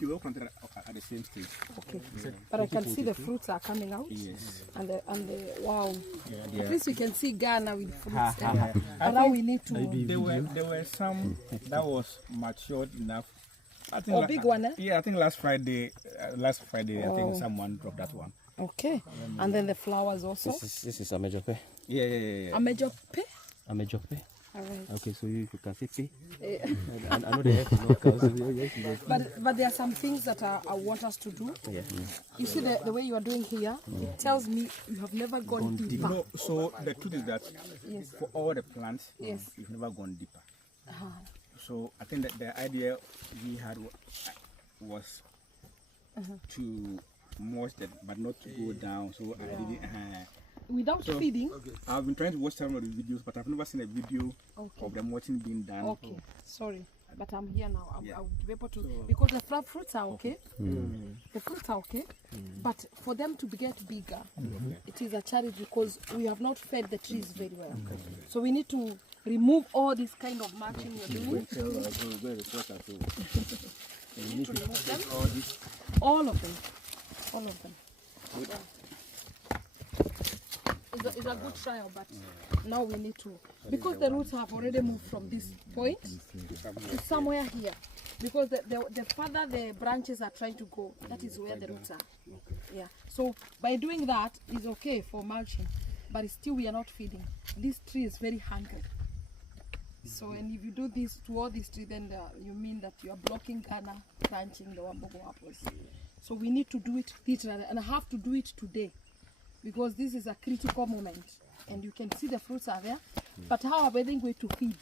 You will plant it at the same stage. Okay. But I can see the fruits are coming out. Yes. And the wow. Yeah. At least we can see Ghana with fruits. But now we need to. There were some that was matured enough. I think big one, eh? Yeah, I think last Friday, I think someone dropped that one. Okay. And then the flowers also. This is Amedzofe. Yeah. Amedzofe? Amedzofe. All right. Okay, so you can see P. I know they have no cows. But there are some things that I want us to do. Yeah. You see the way you are doing here, it tells me you have never gone deeper. No, so the truth is that for all the plants, you've never gone deeper. So I think that the idea we had was to mulch that, but not to go down. So I didn't. Without feeding? I've been trying to watch some of the videos, but I've never seen a video of the mulching being done. Okay, sorry, but I'm here now. I'll be able to, because the fruits are okay. The fruits are okay, but for them to get bigger, it is a challenge because we have not fed the trees very well. So we need to remove all this kind of mulching you're doing. We need to remove them. All of them. It's a good trial, but now we need to, because the roots have already moved from this point to somewhere here, because the further the branches are trying to go, that is where the roots are. Yeah. So by doing that is okay for mulching, but still we are not feeding. This tree is very hungry. So, and if you do this to all these trees, then you mean that you are blocking Ghana planting the Wambogo apples. So we need to do it literally, and I have to do it today, because this is a critical moment, and you can see the fruits are there, but how are they going to feed?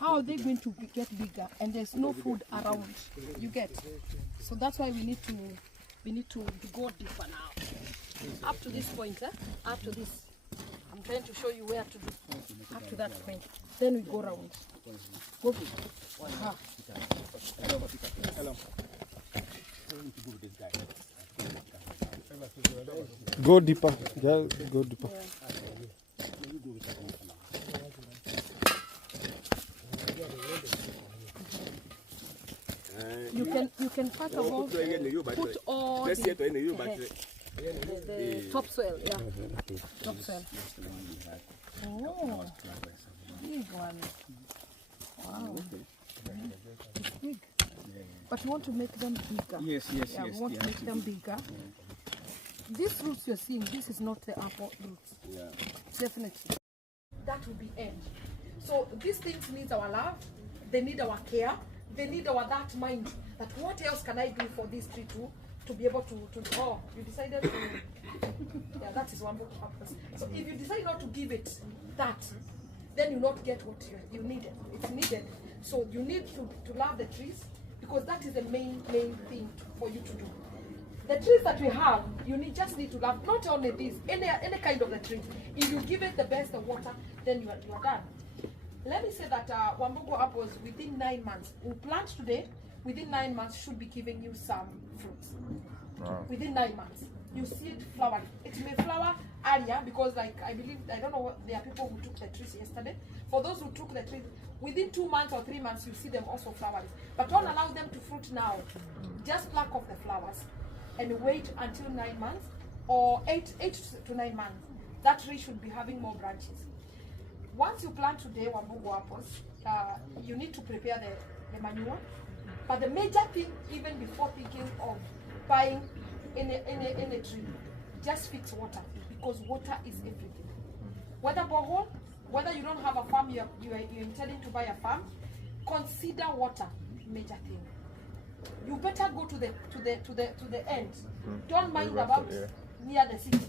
How are they going to get bigger? And there's no food around. You get? So that's why we need to go deeper now. Up to this point, up to this. I'm trying to show you where to do. Up to that point. Then we go round. Go big. Go deeper. Yeah, go deeper. You can first of all put all the topsoil, topsoil. Oh, big one. Wow. It's big. But you want to make them bigger. Yes. We want to make them bigger. These roots you're seeing, this is not the apple roots. Yeah. Definitely. That will be end. So these things need our love, they need our care, they need our that mind that what else can I do for this tree to be able to you decided to yeah, that is one book purpose. So if you decide not to give it that, then you not get what you needed. It's needed. So you need to love the trees, because that is the main thing for you to do. The trees that we have, you just need to love, not only this, any kind of the tree. If you give it the best of water, then you are done. Let me say that Wambogo apples, within 9 months, we plant today, within 9 months should be giving you some fruits. Wow. Within 9 months, you see it flowering. It may flower earlier because, like, I don't know what, there are people who took the trees yesterday. For those who took the trees, within 2 months or 3 months, you see them also flowering. But don't allow them to fruit now. Just pluck off the flowers and wait until 9 months or 8 to 9 months. That tree should be having more branches. Once you plant today Wambogo apples, you need to prepare the manure. But the major thing, even before thinking of buying any tree, just fix water, because water is everything. Whether borehole, whether you don't have a farm, you're intending to buy a farm, consider water major thing. You better go to the end. Don't mind about near the city.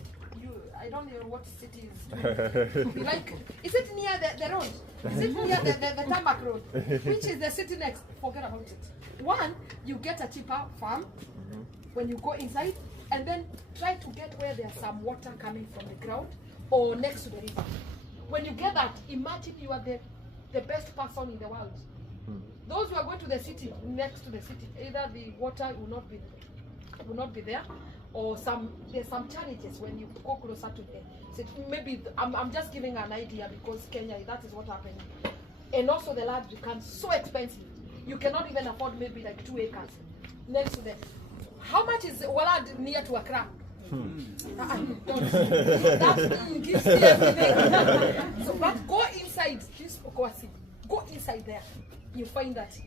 I don't know what city is. Like, is it near the road? Is it near the tarmac road? Which is the city next? Forget about it. One, you get a cheaper farm when you go inside, and then try to get where there's some water coming from the ground or next to the river. When you get that, imagine you are the best person in the world. Those who are going to the city, next to the city, either the water will not be there, or there's some challenges when you go closer to the city. Maybe I'm just giving an idea, because Kenya, that is what happened. And also the land becomes so expensive. You cannot even afford maybe like 2 acres next to them. How much is Walad near to Accra? That gives me everything. So, but go inside this Okwasi. Go inside there. You find that.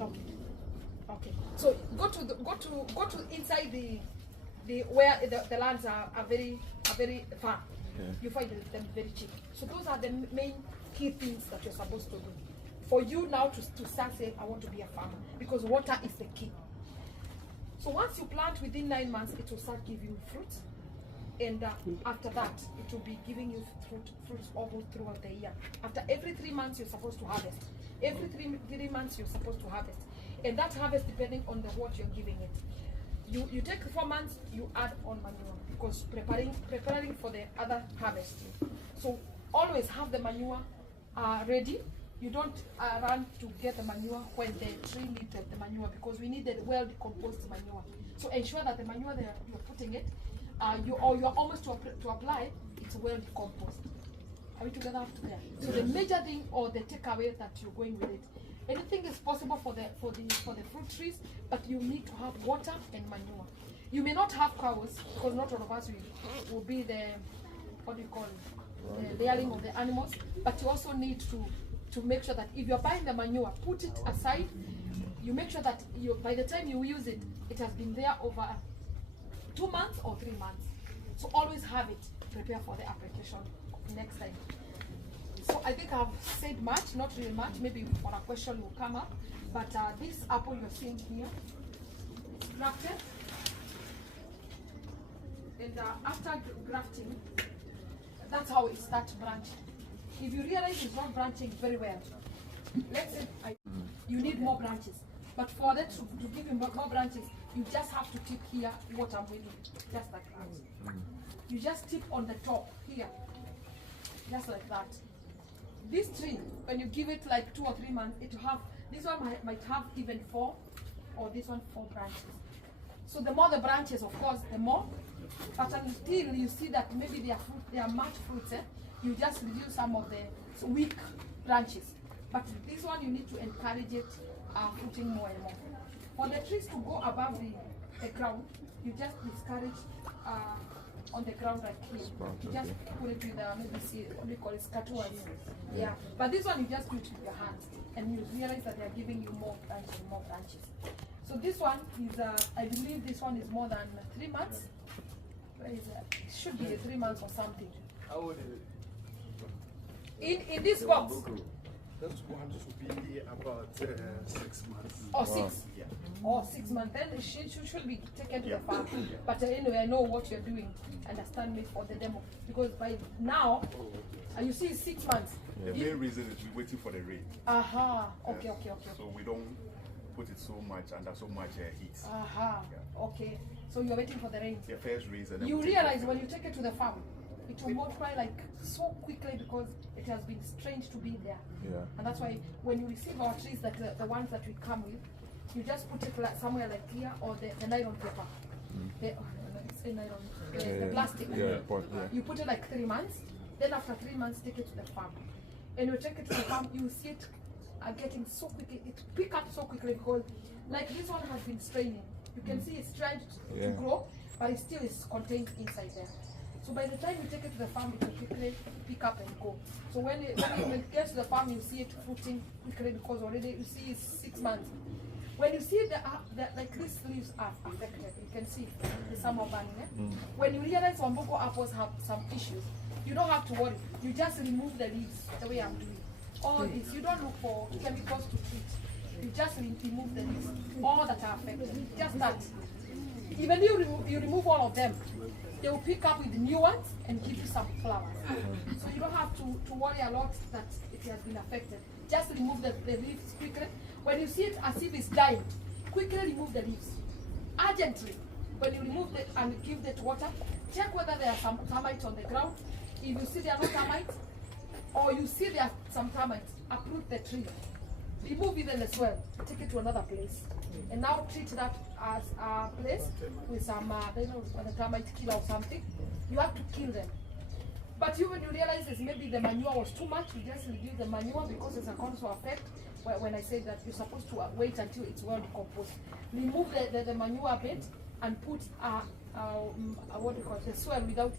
Okay. Okay. So go to inside the where the lands are very far. Yeah. You find them very cheap. So those are the main key things that you're supposed to do. For you now to start saying, I want to be a farmer, because water is the key. So once you plant, within 9 months, it will start giving you fruit. And after that, it will be giving you fruits all throughout the year. After every 3 months, you're supposed to harvest. Every three months, you're supposed to harvest. And that harvest, depending on what you're giving it. You take 4 months, you add on manure, because preparing for the other harvest. So always have the manure ready. You don't run to get the manure when the tree needs the manure, because we need the well-decomposed manure. So ensure that the manure that you're putting it, you're almost to apply, it's well decomposed. Are we together after there? So the major thing or the takeaway that you're going with it, anything is possible for the fruit trees, but you need to have water and manure. You may not have cows, because not all of us will be the, what do you call it, the layering of the animals, but you also need to make sure that if you're buying the manure, put it aside. You make sure that by the time you use it, it has been there over 2 months or 3 months. So always have it, prepare for the application next time. So I think I've said much, not really much. Maybe for a question will come up. But this apple you're seeing here, it's grafted. And after grafting, that's how it starts branching. If you realize it's not branching very well, let's say you need more branches. But for that to give you more branches, you just have to tip here what I'm waiting, just like that. You just tip on the top here, just like that. This tree, when you give it like 2 or 3 months, it will have, this one might have even 4, or this one 4 branches. So the more the branches, of course, the more. But until you see that maybe they are much fruits, you just reduce some of the weak branches. But this one, you need to encourage it fruiting more and more. For the trees to go above the ground, you just discourage on the ground like here. You just put it with maybe what we call it, scatuas. Yeah. But this one, you just do it with your hands, and you realize that they are giving you more branches and more branches. So this one is, I believe this one is more than 3 months. Where is it? It should be 3 months or something. How old is it? In this box. That one should be about 6 months. Or 6? Yeah. Or 6 months. Then it should be taken to the farm. But anyway, I know what you're doing. Understand me for the demo. Because by now, you see 6 months. The main reason is we're waiting for the rain. Aha. Okay. So we don't put it so much under so much heat. Aha. Okay. So you're waiting for the rain. The first reason. You realize when you take it to the farm, it will multiply like so quickly because it has been trained to be there. Yeah. And that's why when you receive our trees, like the ones that we come with, you just put it like somewhere like here, or the nylon paper. The plastic. You put it like 3 months. Then after 3 months, take it to the farm. And you take it to the farm, you see it getting so quickly. It pick up so quickly because like this one has been straining. You can see it's trying to grow, but it still is contained inside there. So by the time you take it to the farm, it will quickly pick up and go. So when it gets to the farm, you see it fruiting quickly because already you see it's 6 months. When you see like these leaves are affected, you can see the summer burning. When you realize Wamboko apples have some issues, you don't have to worry. You just remove the leaves the way I'm doing. All this, you don't look for chemicals to treat. You just remove the leaves, all that are affected. Just that. Even you remove all of them, they will pick up with new ones and give you some flowers. So you don't have to worry a lot that it has been affected. Just remove the leaves quickly. When you see it as if it's dying, quickly remove the leaves. Urgently, when you remove it and give it water, check whether there are some termites on the ground. If you see there are no termites, or you see there are some termites, uproot the tree. Remove even the soil, take it to another place. And now treat that as a place with some, I don't know, when a termite killer or something. You have to kill them. But you, when you realize is maybe the manure was too much, you just reduce the manure because it's a constant effect. When I say that you're supposed to wait until it's well decomposed. Remove the manure bit and put what do you call it, the soil without